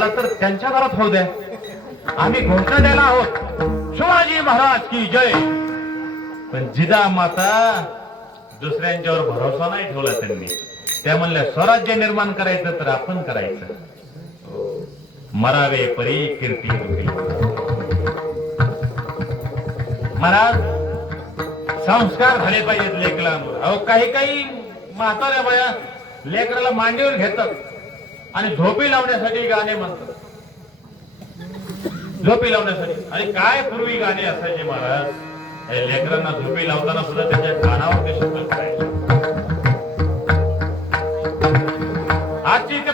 झाला तर त्यांच्या घरात होऊ द्या. आम्ही घोषणा द्यायला आहोत, शिवाजी महाराज की जय. पण जिजामाता दुसऱ्यांच्यावर भरोसा नाही ठेवला त्यांनी. त्या म्हणल्या स्वराज्य निर्माण करायचं तर आपण करायचं. मरावे परी कीर्ती होती. महाराज संस्कार झाले पाहिजेत लेकरांवर. अहो काही काही म्हाताऱ्या बाया लेकराला मांडीवर घेतात आणि झोपी लावण्यासाठी गाणे म्हणतात. झोपी लावण्यासाठी. आणि काय पूर्वी गाणे असायचे महाराज. हे लेकरांना झोपी लावताना सुद्धा त्याच्या कानावर ते शब्द करायचे. आजची ते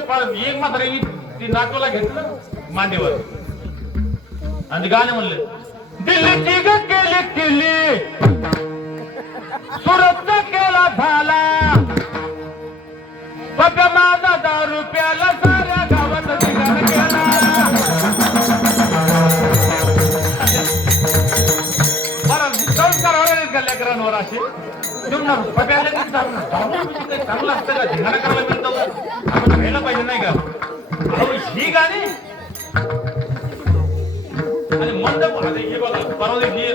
एक म्हातारी ती नातूला घेतलं मांडीवर आणि गाणे म्हणले, दिल्लीची ग केली केली सुरत केला झाला पप्या माझा 10 रुपयाला साऱ्या गावात ठिकाण केला. बरं संस्कार होणार का लेकरांवर असे पप्याला चांगलं असतं का? धिंगाणा करायला मिळतं आपण घ्यायला पाहिजे नाही का? अहो ही गाणी आणि मंडप. हे बघा परवा दिवशी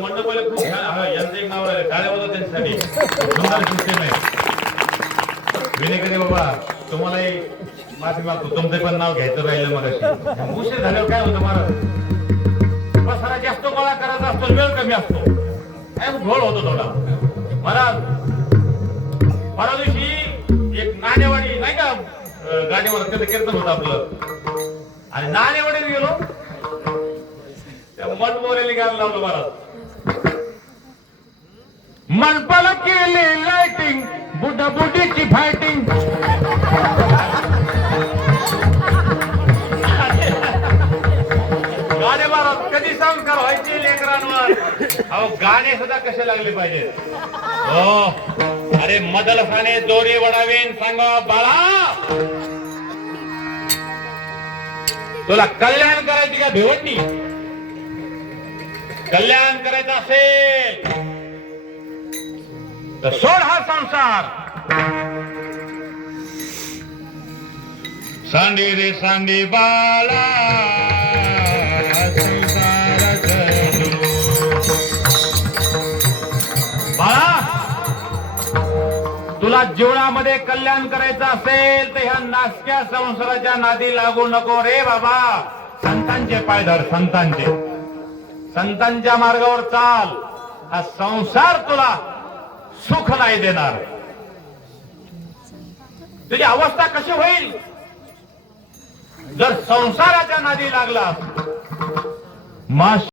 मंडपाला खूप छान यांचं एक नाव आहे टाळ्या होतं त्यांच्यासाठी. सुंदर सिस्टीम आहे. विनेकरी बाबा तुम्हालाही माफी मागतो, तुमचं पण नाव घ्यायचं राहिलं. मग उशीर झाल्यावर काय होतं महाराज, पसारा जास्त गोळा करायचा असतो, वेळ कमी असतो, घोळ होतो थोडा. महाराज परवा दिवशी एक नाणेवाडी नाही का गाडीवर तिथे कीर्तन होतं आपलं आणि नाणेवाडीत गेलो. त्या मनमोरेली गाणं लावलं महाराज. मनपाला केली लाइटिंग बुडा बुडीची फायटिंग. गाणे महाराज कधी संस्कार व्हायचे लेकरांवर. अहो गाणे सुद्धा कसे लागले पाहिजे. हो अरे मदलसाने दोरी वडावेन सांगा बाळा तुला कल्याण करायची का भिवंडी. कल्याण करायचं असेल तर सोड हा संसार. सांडी रे सांडी बाळा बाळा तुला जीवनामध्ये कल्याण करायचं असेल तर ह्या नासक्या संसाराच्या नादी लागू नको रे बाबा. संतांचे पाय धर, संतांच्या मार्गावर चाल. हा संसार तुला सुख नाही देणार. तुझी अवस्था कशी होईल जर संसाराच्या नादी लागला.